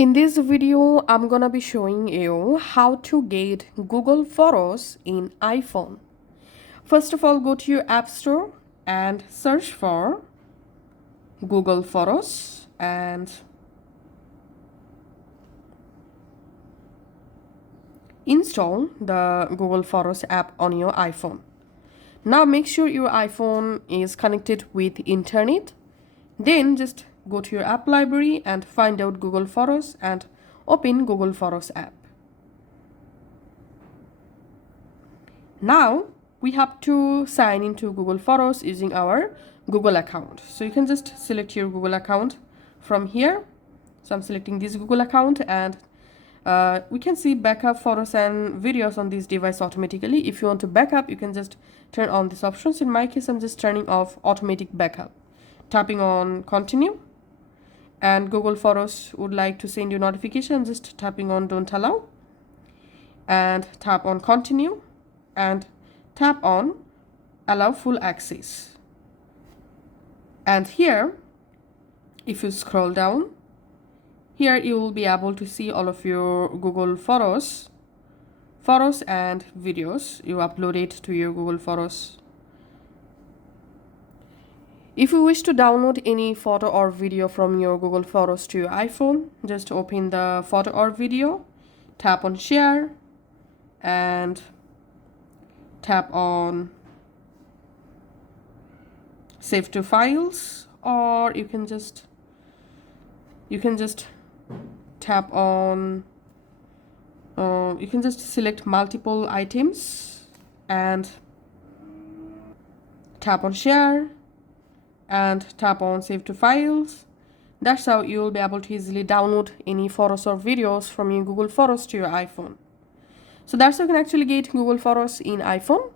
In this video, I'm gonna be showing you how to get Google Photos in iPhone. First of all, go to your App Store and search for Google Photos and install the Google Photos app on your iPhone. Now make sure your iPhone is connected with internet. Then just go to your app library and find out Google Photos and open Google Photos app. Now we have to sign into Google Photos using our Google account. So you can just select your Google account from here. So I'm selecting this Google account, and we can see backup photos and videos on this device automatically. If you want to backup, you can just turn on these options. In my case, I'm just turning off automatic backup. Tapping on continue, and Google Photos would like to send you notification. Just tapping on don't allow, and tap on continue, and tap on allow full access. And here, if you scroll down, here you will be able to see all of your Google Photos and videos you uploaded to your Google Photos. If you wish to download any photo or video from your Google Photos to your iPhone, just open the photo or video, tap on share, and tap on save to files, or you can just tap on you can just select multiple items and tap on share and tap on save to files. That's how you will be able to easily download any photos or videos from your Google Photos to your iPhone. So that's how you can actually get Google Photos in iPhone.